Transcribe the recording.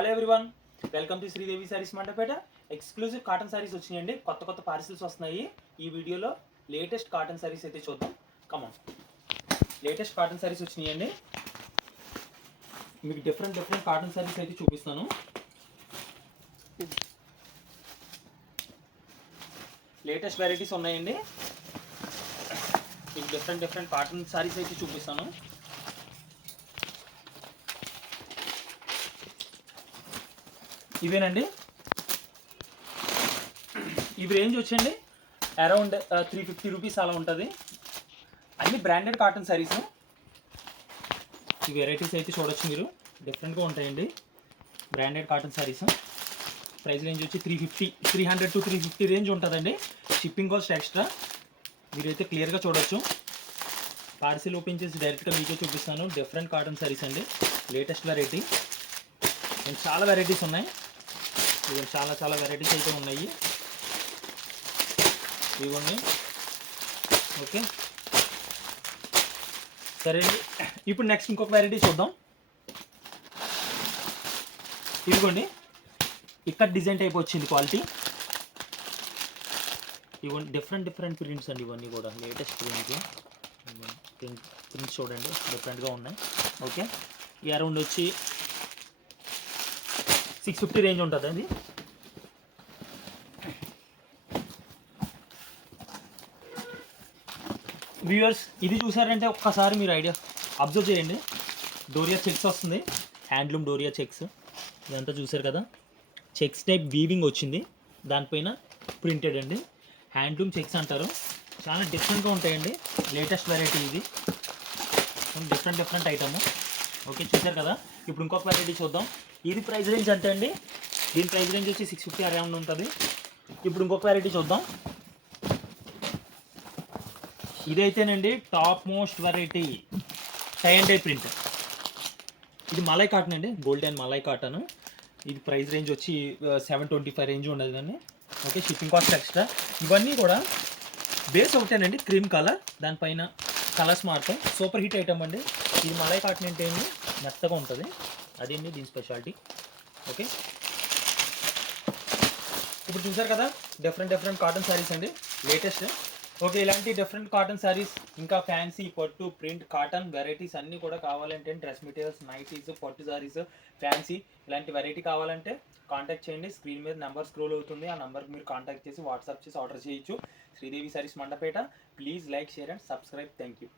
Hello everyone, welcome to Sridevi saris Mandapeta. Exclusive cotton saris వచ్చినాయండి. కొత్త parcels వస్తున్నాయి. ఈ వీడియోలో లేటెస్ట్ కాటన్ సారీస్ అయితే చూద్దాం. కమాన్, లేటెస్ట్ కాటన్ సారీస్ వచ్చినాయండి. మీకు డిఫరెంట్ కాటన్ సారీస్ అయితే చూపిస్తాను. లేటెస్ట్ వెరైటీస్ ఉన్నాయండి. మీకు డిఫరెంట్ కాటన్ సారీస్ అయితే చూపిస్తాను. ఇవేనండి. ఇవి రేంజ్ వచ్చండి అరౌండ్ 350 రూపీస్ అలా ఉంటుంది. అన్ని బ్రాండెడ్ కాటన్ సారీస్. ఈ వెరైటీస్ అయితే చూడొచ్చు మీరు, డిఫరెంట్గా ఉంటాయండి. Branded cotton saris. Price range వచ్చి 300 to 350 రేంజ్ ఉంటుందండి. Shipping cost extra. మీరైతే క్లియర్గా చూడొచ్చు. పార్సిల్ ఓపెన్ చేసి డైరెక్ట్గా మీకే చూపిస్తాను. డిఫరెంట్ కాటన్ సారీస్ అండి, లేటెస్ట్ వెరైటీ. అండ్ చాలా వెరైటీస్ ఉన్నాయి. చాలా వెరైటీస్ అయితే ఉన్నాయి. ఇవ్వండి. ఓకే, సరే అండి. ఇప్పుడు నెక్స్ట్ ఇంకొక వెరైటీ చూద్దాం. ఇదిగోండి, ఇక్కడ డిజైన్ టైప్ వచ్చింది క్వాలిటీ. ఇవన్నీ డిఫరెంట్ ప్రింట్స్ అండి. ఇవన్నీ కూడా లేటెస్ట్ ప్రింట్స్ చూడండి, డిఫరెంట్గా ఉన్నాయి. ఓకే, ఈ అరౌండ్ వచ్చి 650 రేంజ్ ఉంటుంది అది. వ్యూవర్స్, ఇది చూసారంటే ఒక్కసారి మీరు ఐడియా అబ్జర్వ్ చేయండి. డోరియా చెక్స్ వస్తుంది, హ్యాండ్లూమ్ డోరియా చెక్స్. ఇదంతా చూసారు కదా, చెక్స్ టైప్ వీవింగ్ వచ్చింది, దానిపైన ప్రింటెడ్ అండి. హ్యాండ్లూమ్ చెక్స్ అంటారు. చాలా డిఫరెంట్గా ఉంటాయండి. లేటెస్ట్ వెరైటీ ఇది, డిఫరెంట్ ఐటమ్. ఓకే, చూసారు కదా. ఇప్పుడు ఇంకొక వెరైటీ చూద్దాం. ఇది ప్రైస్ రేంజ్ అంతే అండి. దీని ప్రైస్ రేంజ్ వచ్చి 650 అరౌండ్ ఉంటుంది. ఇప్పుడు ఇంకొక వెరైటీ చూద్దాం. ఇదైతేనండి top most variety, tie and dye print. ఇది మలై కాటన్ అండి, గోల్డెన్ మలై కాటన్. ఇది ప్రైస్ రేంజ్ వచ్చి 725 రేంజ్ ఉండదు కానీ. Okay, shipping cost extra. ఇవన్నీ కూడా బేస్ ఒకటేనండి, క్రీమ్ కలర్, దానిపైన కలర్స్ మారుతాయి. సూపర్ హిట్ ఐటమ్ అండి. ఇది మలై కాటన్ అంటే ఏంటి, మెత్తగా ఉంటుంది. అదేంటి దీని స్పెషాలిటీ. ఓకే, ఇప్పుడు చూసారు కదా, డిఫరెంట్ కాటన్ శారీస్ అండి, లేటెస్ట్. ఓకే, ఇలాంటి డిఫరెంట్ కాటన్ శారీస్, ఇంకా ఫ్యాన్సీ పట్టు, ప్రింట్, కాటన్ వెరైటీస్ అన్నీ కూడా కావాలంటే, డ్రెస్ మెటీరియల్స్, నైటీస్, పట్టు శారీస్, ఫ్యాన్సీ ఇలాంటి వెరైటీ కావాలంటే కాంటాక్ట్ చేయండి. స్క్రీన్ మీద నెంబర్ స్క్రోల్ అవుతుంది. ఆ నెంబర్కి మీరు కాంటాక్ట్ చేసి వాట్సాప్ చేసి ఆర్డర్ చేయొచ్చు. Sridevi saris Mandapeta. Please like, share and subscribe. Thank you.